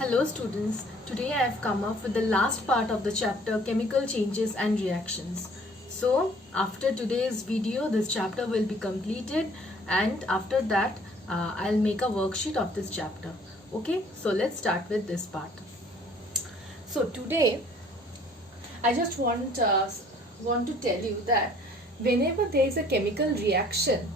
Hello students, today I have come up with the last part of the chapter chemical changes and reactions. So after today's video this chapter will be completed and after that I'll make a worksheet of this chapter. Okay, so let's start with this part. So today I just want to tell you that whenever there is a chemical reaction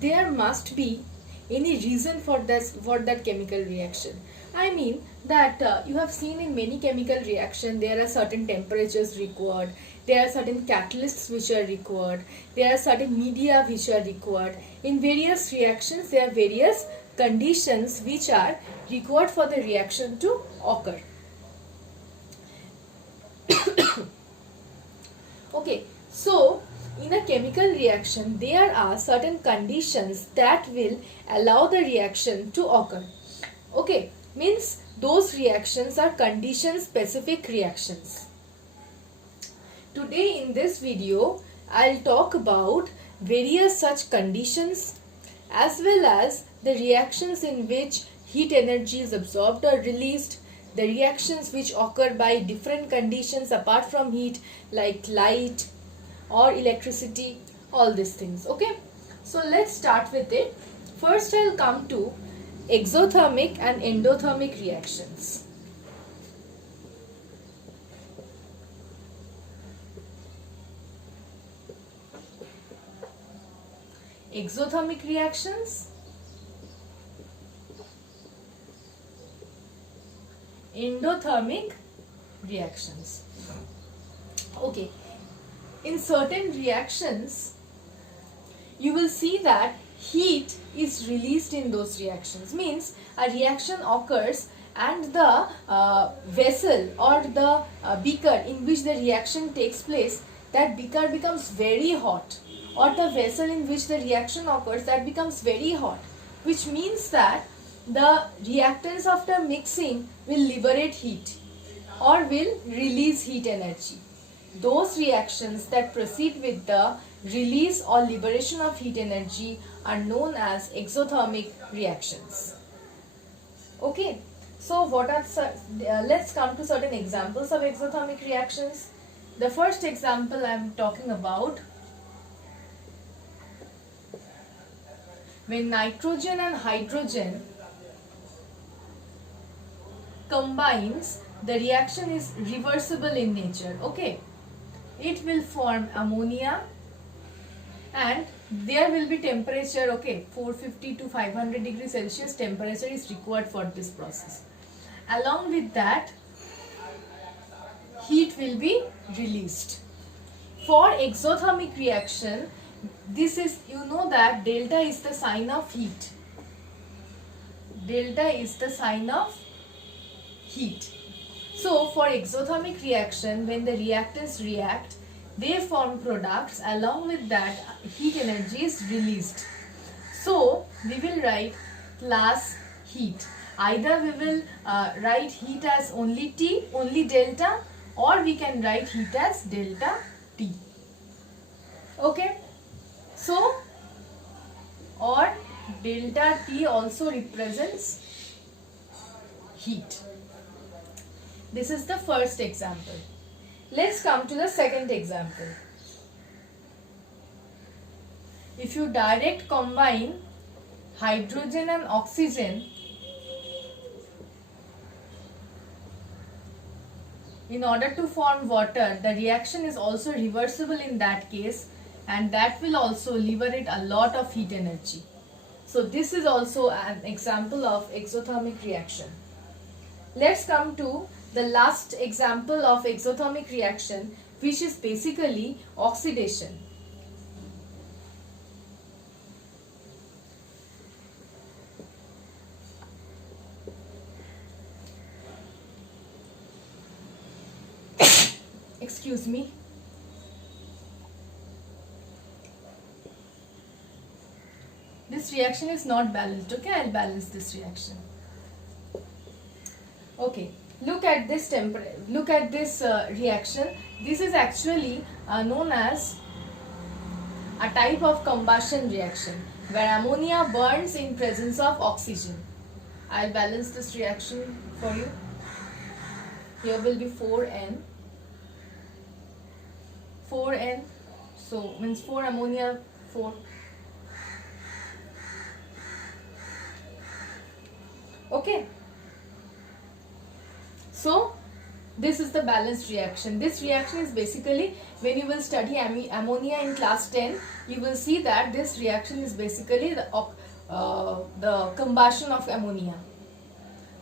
there must be any reason for that chemical reaction. I mean that you have seen in many chemical reaction there are certain temperatures required, there are certain catalysts which are required, there are certain media which are required. In various reactions there are various conditions which are required for the reaction to occur. Okay, so in a chemical reaction there are certain conditions that will allow the reaction to occur. Okay, means those reactions are condition specific reactions. Today in this video I'll talk about various such conditions as well as the reactions in which heat energy is absorbed or released, the reactions which occur by different conditions apart from heat like light or electricity, all these things. Okay, so let's start with it. First I'll come to exothermic and endothermic reactions. Exothermic reactions, endothermic reactions. Okay, in certain reactions you will see that heat is released in those reactions. Means a reaction occurs and the vessel or the beaker in which the reaction takes place, that beaker becomes very hot, or the vessel in which the reaction occurs, that becomes very hot, which means that the reactants after mixing will liberate heat or will release heat energy. Those reactions that proceed with the release or liberation of heat energy are known as exothermic reactions. Okay, so what are let's come to certain examples of exothermic reactions. The first example I am talking about, when nitrogen and hydrogen combines, the reaction is reversible in nature. Okay, it will form ammonia and there will be temperature, okay, 450 to 500 degrees Celsius temperature is required for this process. Along with that, heat will be released. For exothermic reaction, this is, you know that delta is the sign of heat. Delta is the sign of heat. So for exothermic reaction, when the reactants react, they form products, along with that heat energy is released. So we will write class heat. Either we will write heat as only T, only delta, or we can write heat as delta T. Okay, so or delta T also represents heat. This is the first example. Let's come to the second example. If you direct combine hydrogen and oxygen in order to form water, the reaction is also reversible in that case, and that will also liberate a lot of heat energy. So this is also an example of exothermic reaction. Let's come to the last example of exothermic reaction, which is basically oxidation. Excuse me. This reaction is not balanced. Okay, I'll balance this reaction. Okay, look at this reaction. This is actually known as a type of combustion reaction where ammonia burns in presence of oxygen. I'll balance this reaction for you. Here will be 4N. 4N. So means 4 ammonia 4. Okay. So this is the balanced reaction. This reaction is basically, when you will study ammonia in class 10, you will see that this reaction is basically the combustion of ammonia.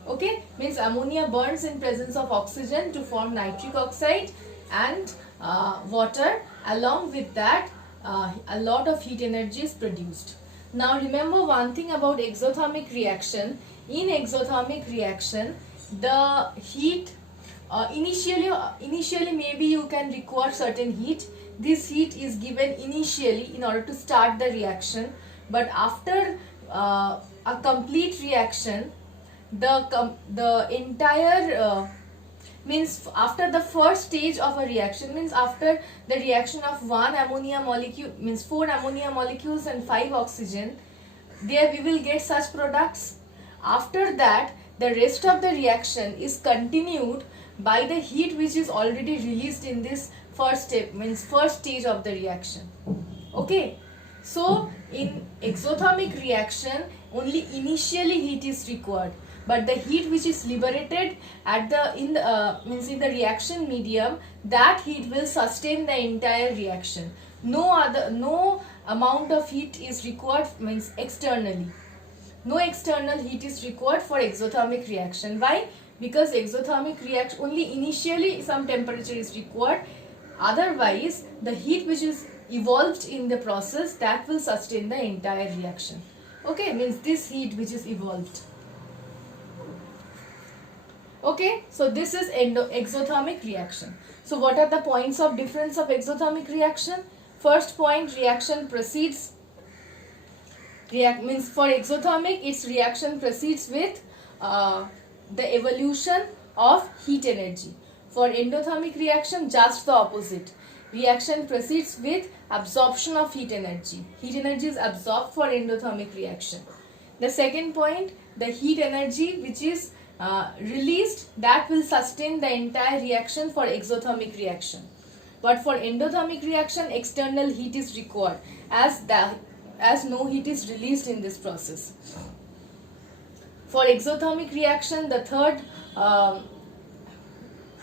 Okay, means ammonia burns in presence of oxygen to form nitric oxide and water. Along with that, a lot of heat energy is produced. Now remember one thing about exothermic reaction. In exothermic reaction, the heat initially maybe you can require certain heat. This heat is given initially in order to start the reaction, but after a complete reaction, the entire means after the first stage of a reaction, means after the reaction of one ammonia molecule, means 4 ammonia molecules and 5 oxygen, there we will get such products. After that, the rest of the reaction is continued by the heat which is already released in this first step, means first stage of the reaction. Okay, so in exothermic reaction only initially heat is required, but the heat which is liberated at the in the reaction medium, that heat will sustain the entire reaction. No amount of heat is required, means externally. No external heat is required for exothermic reaction. Why? Because exothermic reaction only initially some temperature is required. Otherwise, the heat which is evolved in the process, that will sustain the entire reaction. Okay, means this heat which is evolved. Okay, so this is exothermic reaction. So what are the points of difference of exothermic reaction? First point, reaction proceeds. Means for exothermic, its reaction proceeds with the evolution of heat energy. For endothermic reaction, just the opposite. Reaction proceeds with absorption of heat energy. Heat energy is absorbed for endothermic reaction. The second point, the heat energy which is released, that will sustain the entire reaction for exothermic reaction. But for endothermic reaction, external heat is required as no heat is released in this process. For exothermic reaction, the third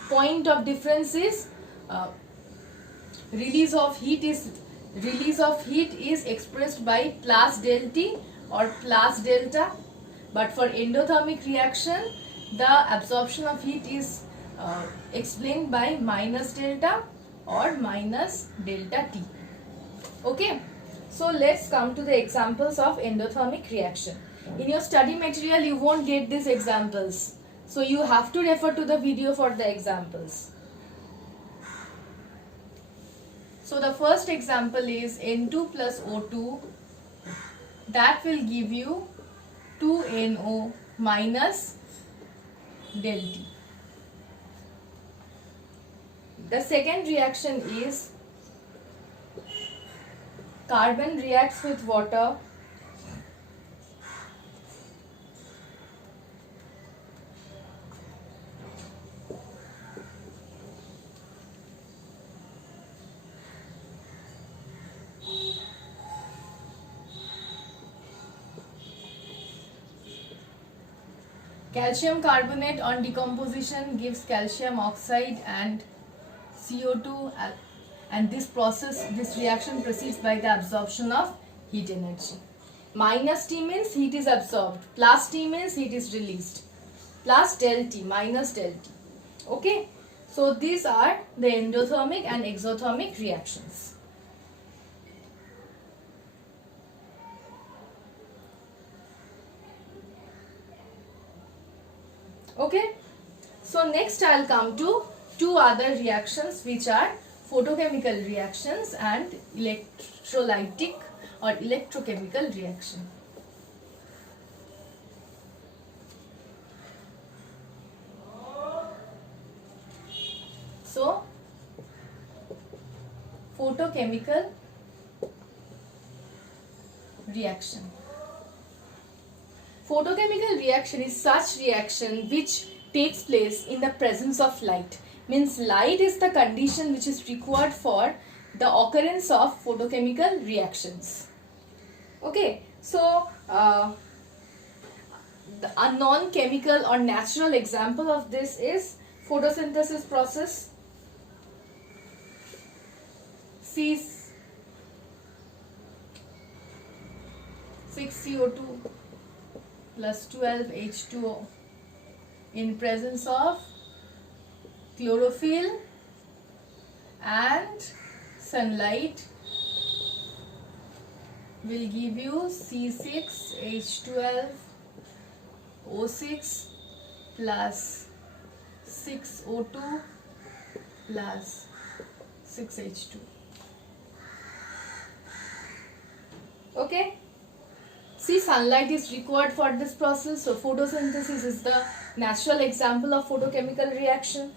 point of difference is release of heat is expressed by plus del T or plus delta. But for endothermic reaction, the absorption of heat is explained by minus delta or minus delta T. Okay, so let's come to the examples of endothermic reaction. In your study material, you won't get these examples, so you have to refer to the video for the examples. So the first example is N2 plus O2, that will give you 2NO minus del T. The second reaction is carbon reacts with water calcium carbonate on decomposition gives calcium oxide and CO2, and this reaction proceeds by the absorption of heat energy. Minus T means heat is absorbed, plus T means heat is released, plus del T, minus del T. Okay, so these are the endothermic and exothermic reactions. Okay, so next I'll come to two other reactions, which are photochemical reactions and electrolytic or electrochemical reaction. So photochemical reaction. Photochemical reaction is such reaction which takes place in the presence of light. Means light is the condition which is required for the occurrence of photochemical reactions. Okay, so a non-chemical or natural example of this is photosynthesis process. C 6CO2 plus 12 H2O in presence of chlorophyll and sunlight will give you C6H12O6 plus 6O2 plus 6H2. Okay. See, sunlight is required for this process. So photosynthesis is the natural example of photochemical reaction.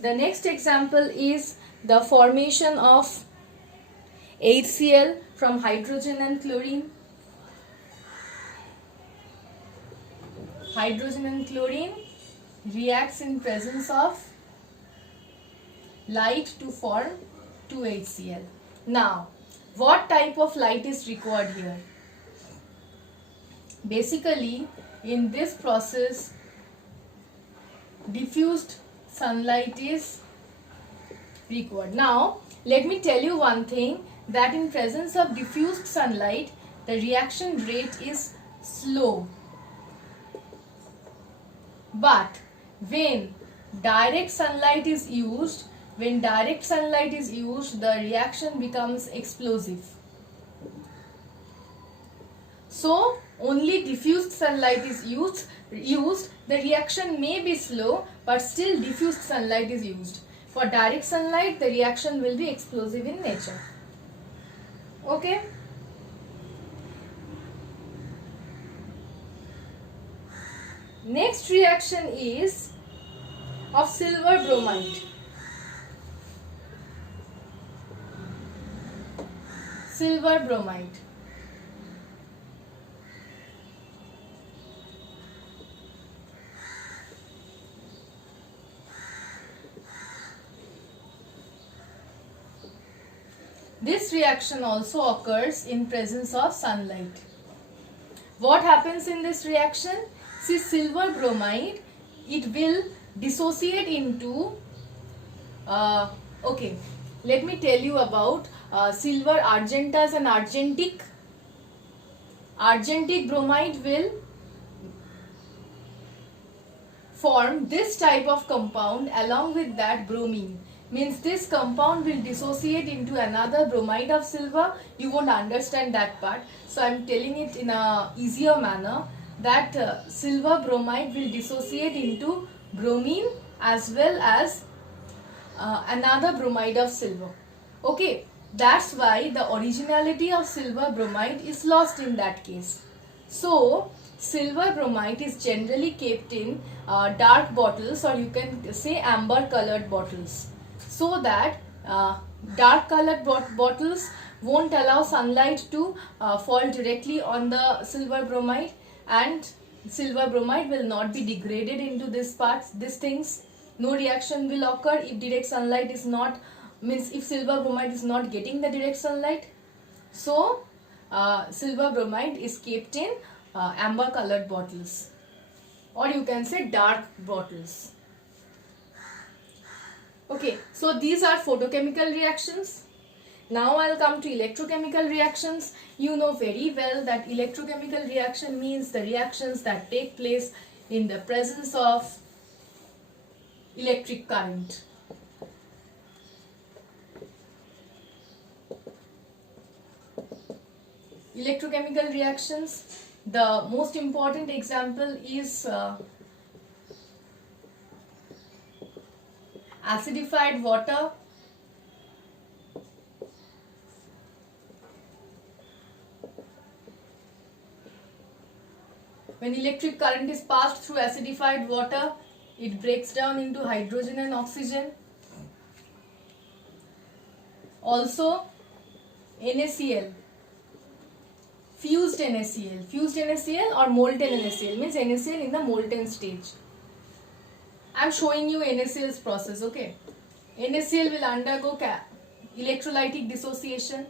The next example is the formation of HCl from hydrogen and chlorine. Hydrogen and chlorine reacts in presence of light to form 2HCl. Now, what type of light is required here? Basically, in this process, diffused sunlight is required. Now, let me tell you one thing, that in presence of diffused sunlight, the reaction rate is slow. But when direct sunlight is used, the reaction becomes explosive. So, only diffused sunlight is used, the reaction may be slow, but still diffused sunlight is used. For direct sunlight, the reaction will be explosive in nature. Okay? Next reaction is of silver bromide. Silver bromide. This reaction also occurs in presence of sunlight. What happens in this reaction? See, silver bromide, it will dissociate into, okay, let me tell you about silver argentas and argentic. Argentic bromide will form this type of compound along with that bromine. Means this compound will dissociate into another bromide of silver. You won't understand that part. So I am telling it in a easier manner that silver bromide will dissociate into bromine as well as another bromide of silver. Okay, that's why the originality of silver bromide is lost in that case. So silver bromide is generally kept in dark bottles, or you can say amber colored bottles, so that dark colored bottles won't allow sunlight to fall directly on the silver bromide, and silver bromide will not be degraded into these things. No reaction will occur if direct sunlight is not, means if silver bromide is not getting the direct sunlight. So silver bromide is kept in amber colored bottles, or you can say dark bottles. Okay, so these are photochemical reactions. Now I'll come to electrochemical reactions. You know very well that electrochemical reaction means the reactions that take place in the presence of electric current. Electrochemical reactions, the most important example is acidified water, when electric current is passed through acidified water, it breaks down into hydrogen and oxygen. Also NaCl, fused NaCl. Fused NaCl or molten NaCl means NaCl in the molten stage. I am showing you NaCl's process, okay? NaCl will undergo electrolytic dissociation.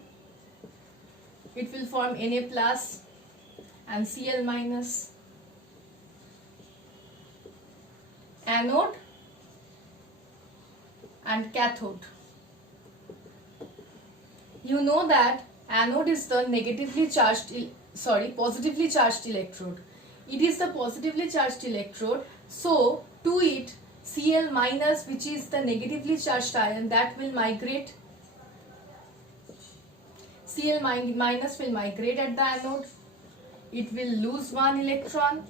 It will form Na plus and Cl minus. Anode and cathode. You know that anode is the positively charged electrode. It is the positively charged electrode. So to it, Cl minus, which is the negatively charged ion, that will migrate. Cl minus will migrate at the anode. It will lose one electron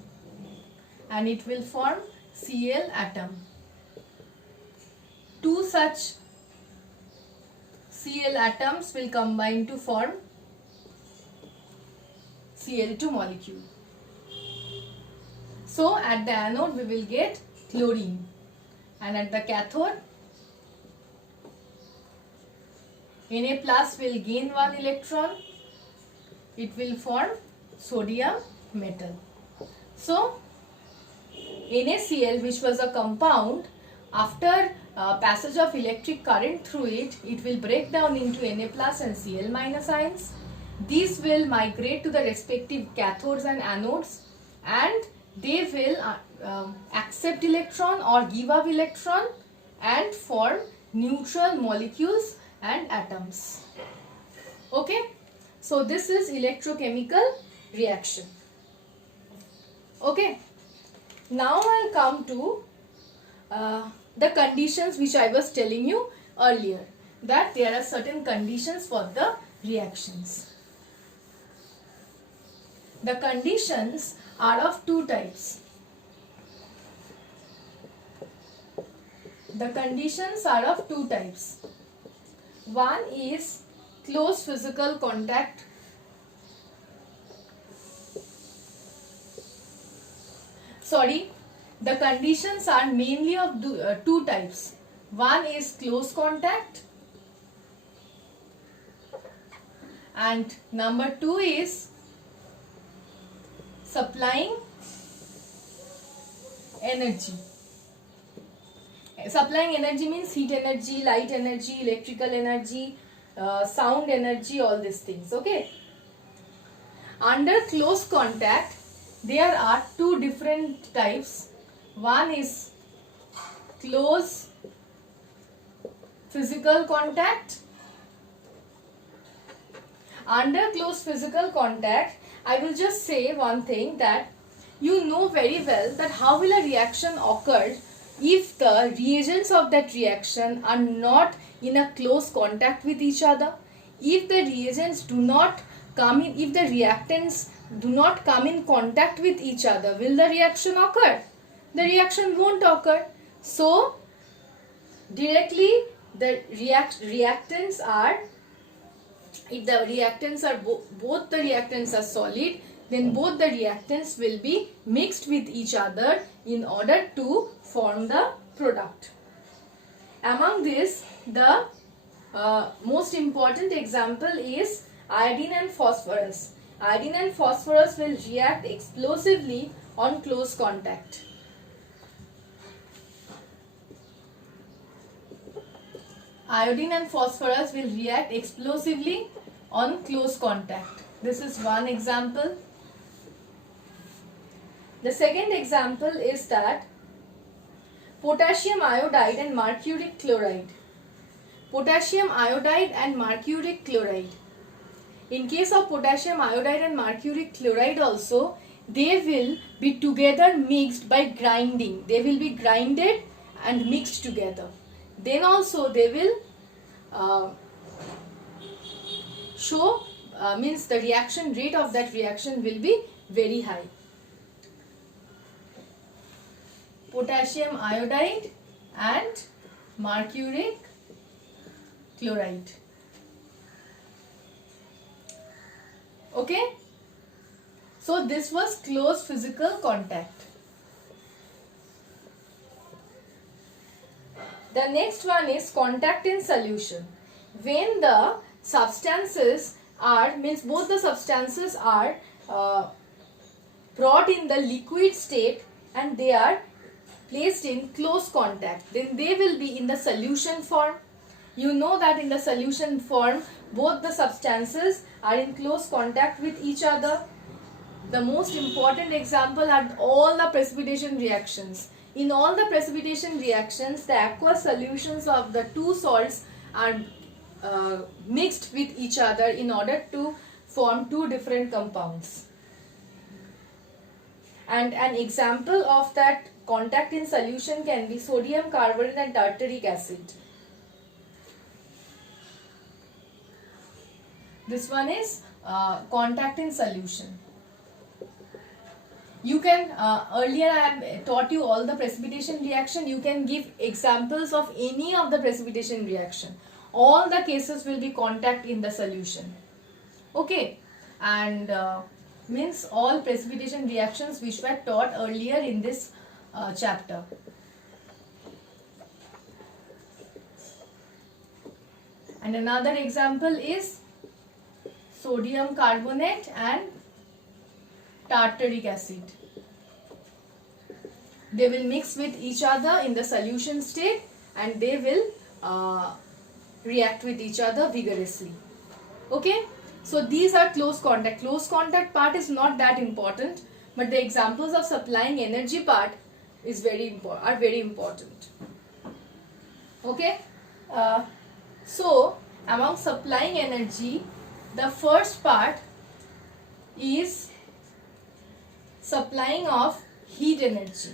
and it will form Cl atom. Two such Cl atoms will combine to form Cl2 molecule. So at the anode we will get chlorine, and at the cathode Na plus will gain one electron. It will form sodium metal. So NaCl, which was a compound, after passage of electric current through it, it will break down into Na plus and Cl minus ions. These will migrate to the respective cathodes and anodes, and they will accept electron or give up electron and form neutral molecules and atoms. Okay, so this is electrochemical reaction. Okay, now I'll come to the conditions which I was telling you earlier, that there are certain conditions for the reactions. The conditions are of two types. The conditions are of two types. One is close physical contact. The conditions are mainly of two types. One is close contact and number two is supplying energy. Supplying energy means heat energy, light energy, electrical energy, sound energy, all these things. Okay. Under close contact, there are two different types. One is close physical contact. Under close physical contact, I will just say one thing, that you know very well that how will a reaction occur if the reagents of that reaction are not in a close contact with each other. If the reagents do not come in, if the reactants do not come in contact with each other, will the reaction occur? The reaction won't occur. So directly the reactants are, if the reactants are both the reactants are solid, then both the reactants will be mixed with each other in order to form the product. Among this, the most important example is iodine and phosphorus. Iodine and phosphorus will react explosively on close contact. Iodine and phosphorus will react explosively on close contact. This is one example. The second example is that potassium iodide and mercuric chloride. Potassium iodide and mercuric chloride. In case of potassium iodide and mercuric chloride also, they will be together mixed by grinding. They will be grinded and mixed together. Then also they will means the reaction rate of that reaction will be very high. Potassium iodide and mercuric chloride. Okay, so this was close physical contact. The next one is contact in solution. When the substances are, means both the substances are brought in the liquid state and they are placed in close contact, then they will be in the solution form. You know that in the solution form both the substances are in close contact with each other. The most important example are all the precipitation reactions. In all the precipitation reactions, the aqueous solutions of the two salts are mixed with each other in order to form two different compounds. And an example of that contact in solution can be sodium carbonate and tartaric acid. This one is contact in solution. You can, earlier I have taught you all the precipitation reaction. You can give examples of any of the precipitation reaction. All the cases will be contact in the solution. Okay, and means all precipitation reactions which were taught earlier in this chapter. And another example is sodium carbonate and tartaric acid. They will mix with each other in the solution state and they will react with each other vigorously. Okay, so these are close contact. Close contact part is not that important, but the examples of supplying energy part is very important. Okay, so among supplying energy, the first part is supplying of heat energy.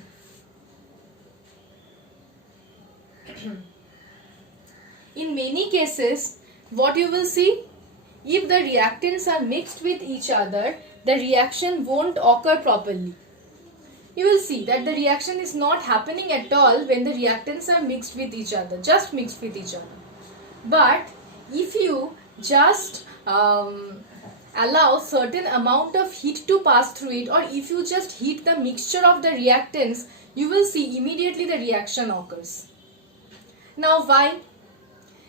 In many cases, what you will see, if the reactants are mixed with each other, the reaction won't occur properly. You will see that the reaction is not happening at all when the reactants are mixed with each other, just mixed with each other. But if you just allow certain amount of heat to pass through it, or if you just heat the mixture of the reactants, you will see immediately the reaction occurs. Now why?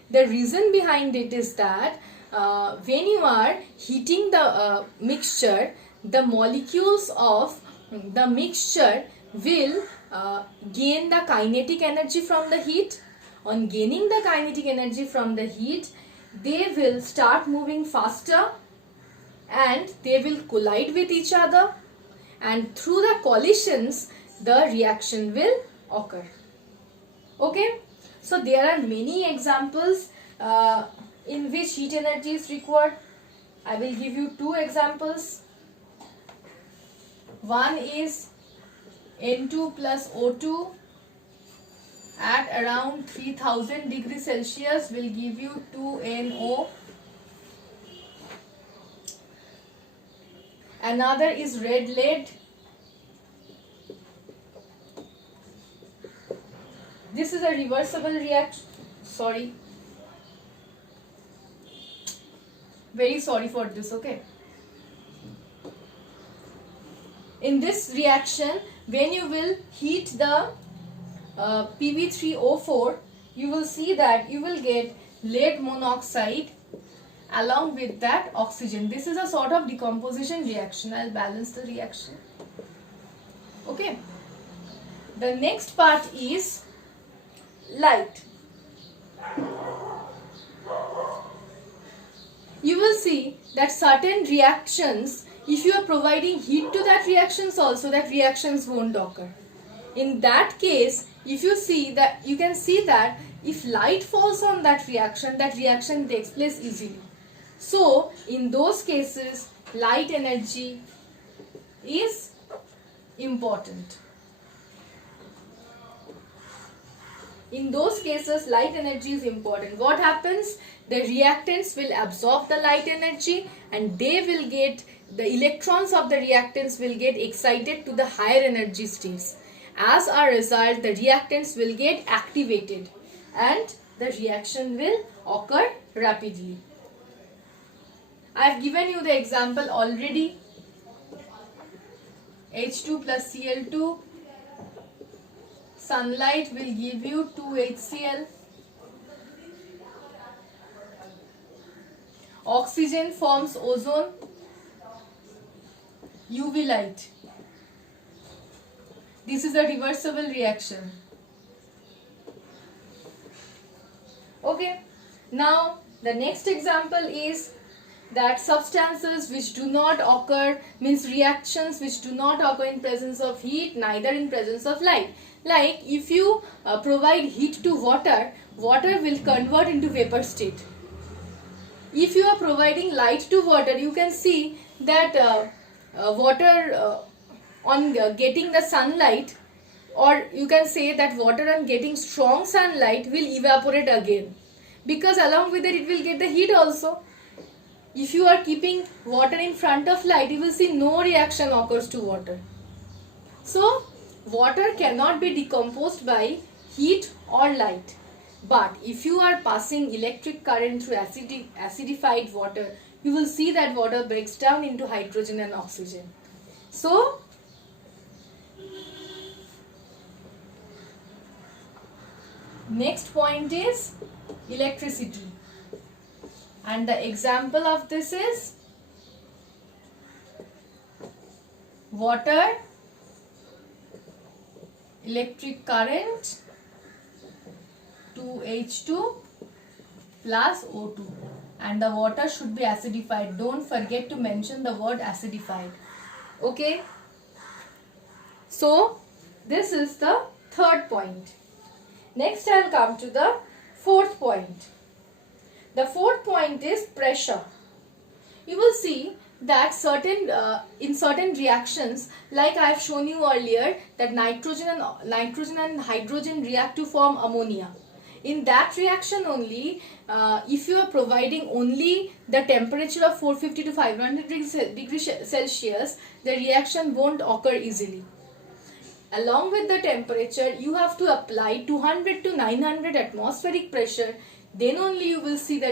The reason behind it is that when you are heating the mixture, the molecules of the mixture will gain the kinetic energy from the heat. On gaining the kinetic energy from the heat, they will start moving faster and they will collide with each other, and through the collisions the reaction will occur. Okay, so there are many examples in which heat energy is required. I will give you two examples. One is N2 plus O2 at around 3000 degrees Celsius will give you 2NO. Another is red lead. This is a reversible reaction. Sorry. Very sorry for this, okay. In this reaction, when you will heat the Pb3O4, you will see that you will get lead monoxide along with that oxygen. This is a sort of decomposition reaction. I'll balance the reaction. Okay. The next part is light. You will see that certain reactions, if you are providing heat to that reactions also, that reactions won't occur. In that case, if you see that, you can see that if light falls on that reaction takes place easily. So, in those cases, light energy is important. In those cases, light energy is important. What happens? The reactants will absorb the light energy and they will get, the electrons of the reactants will get excited to the higher energy states. As a result, the reactants will get activated and the reaction will occur rapidly. I have given you the example already. H2 plus Cl2. Sunlight will give you 2HCl. Oxygen forms ozone. UV light. This is a reversible reaction. Okay. Now the next example is that substances which do not occur, means reactions which do not occur in presence of heat, neither in presence of light. Like if you provide heat to water, water will convert into vapor state. If you are providing light to water, you can see that water on getting the sunlight, or you can say that water on getting strong sunlight will evaporate again, because along with it will get the heat also. If you are keeping water in front of light, you will see no reaction occurs to water. So water cannot be decomposed by heat or light. But if you are passing electric current through acidified water, you will see that water breaks down into hydrogen and oxygen. So next point is electricity. And the example of this is water, electric current, 2H2 plus O2, and the water should be acidified. Don't forget to mention the word acidified. Okay. So this is the third point. Next I'll come to the fourth point. The fourth point is pressure. You will see that in certain reactions, like I have shown you earlier, that nitrogen and hydrogen react to form ammonia. In that reaction only, if you are providing only the temperature of 450 to 500 degrees Celsius, the reaction won't occur easily. Along with the temperature, you have to apply 200 to 900 atmospheric pressure. Then only you will see the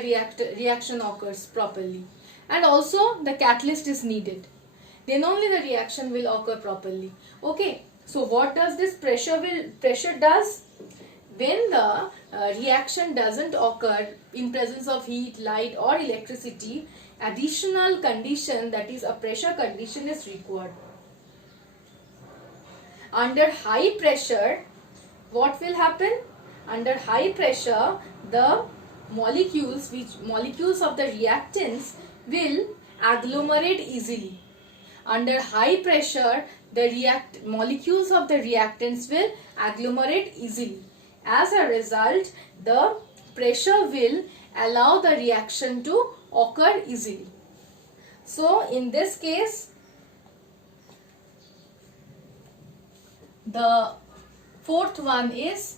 reaction occurs properly. And also the catalyst is needed. Then only the reaction will occur properly. Okay. So what does this pressure does? When the reaction doesn't occur in presence of heat, light or electricity, additional condition, that is a pressure condition, is required. Under high pressure, what will happen? Under high pressure, the molecules of the reactants will agglomerate easily. Under high pressure, the molecules of the reactants will agglomerate easily. As a result, the pressure will allow the reaction to occur easily. So in this case, the fourth one is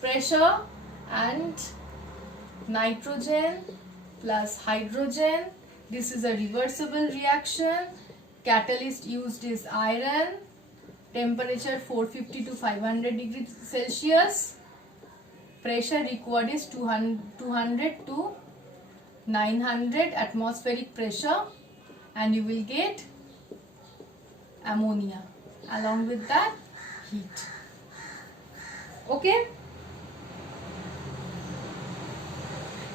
pressure and nitrogen plus hydrogen. This is a reversible reaction. Catalyst used is iron. Temperature 450 to 500 degrees Celsius. Pressure required is 200 to 900 atmospheric pressure, and you will get ammonia. Along with that, heat. Okay.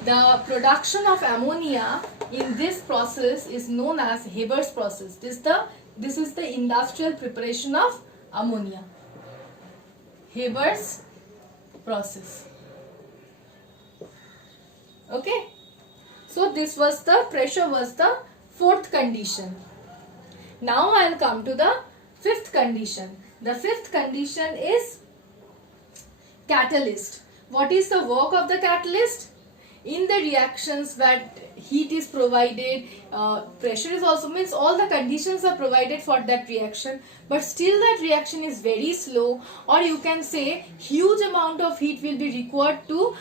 The production of ammonia in this process is known as Haber's process. This is the industrial preparation of ammonia. Haber's process. Okay. So this was the pressure was the fourth condition. Now I will come to the fifth condition. The fifth condition is catalyst. What is the work of the catalyst? In the reactions where heat is provided, pressure is also, means all the conditions are provided for that reaction, but still that reaction is very slow, or you can say huge amount of heat will be required to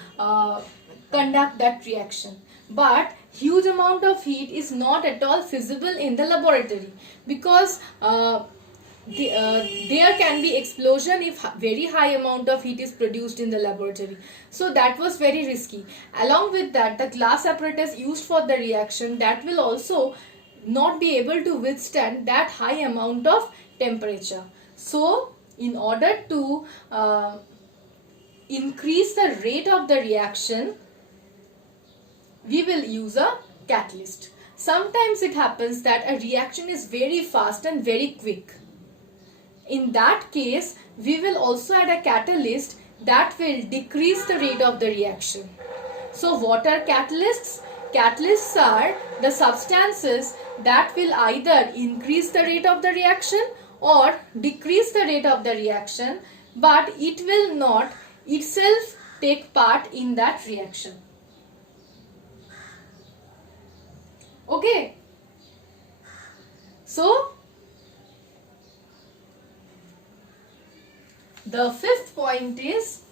conduct that reaction. But huge amount of heat is not at all feasible in the laboratory, because there can be explosion if very high amount of heat is produced in the laboratory. So that was very risky. Along with that, the glass apparatus used for the reaction, that will also not be able to withstand that high amount of temperature. So in order to increase the rate of the reaction, we will use a catalyst. Sometimes it happens that a reaction is very fast and very quick. In that case, we will also add a catalyst that will decrease the rate of the reaction. So what are catalysts? Catalysts are the substances that will either increase the rate of the reaction or decrease the rate of the reaction, but it will not itself take part in that reaction. Okay. So, the fifth point is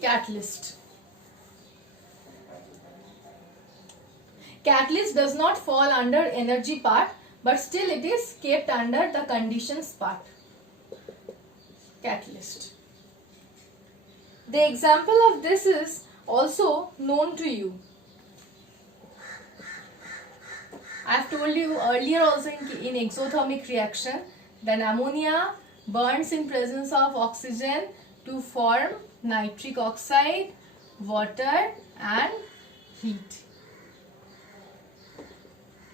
catalyst. Catalyst does not fall under energy part, but still it is kept under the conditions part. Catalyst. The example of this is also known to you. I have told you earlier also in exothermic reaction, then ammonia burns in presence of oxygen to form nitric oxide, water and heat.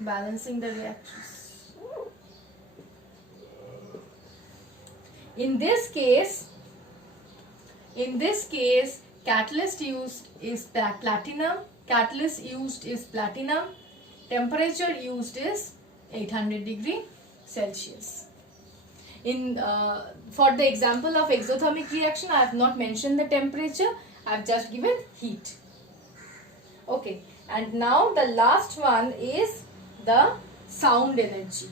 Balancing the reactions. In this case, catalyst used is platinum. Catalyst used is platinum. Temperature used is 800 degree Celsius. For the example of exothermic reaction, I have not mentioned the temperature. I have just given heat. Okay, and now the last one is the sound energy.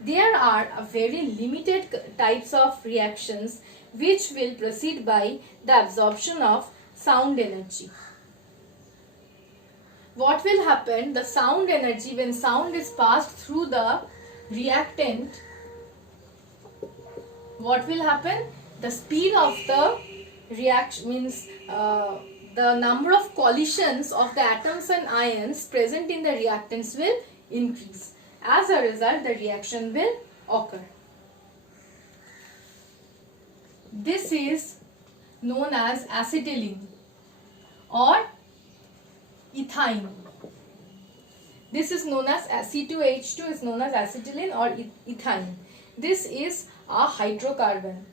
There are a very limited types of reactions which will proceed by the absorption of sound energy. What will happen? The sound energy, when sound is passed through the reactant, what will happen? The speed of the reaction means the number of collisions of the atoms and ions present in the reactants will increase. As a result, the reaction will occur. This is known as acetylene or ethine. This is known as C2H2 is known as acetylene or ethine. This is a hydrocarbon.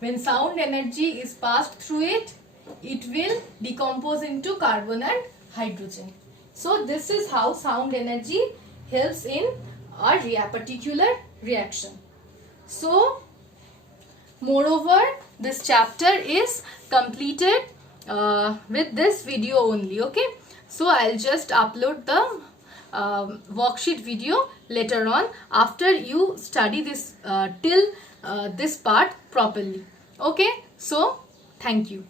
When sound energy is passed through it, it will decompose into carbon and hydrogen. So this is how sound energy helps in a particular reaction. So moreover, this chapter is completed with this video only. Okay, so I'll just upload the worksheet video later on after you study this till this part properly. Okay, so thank you.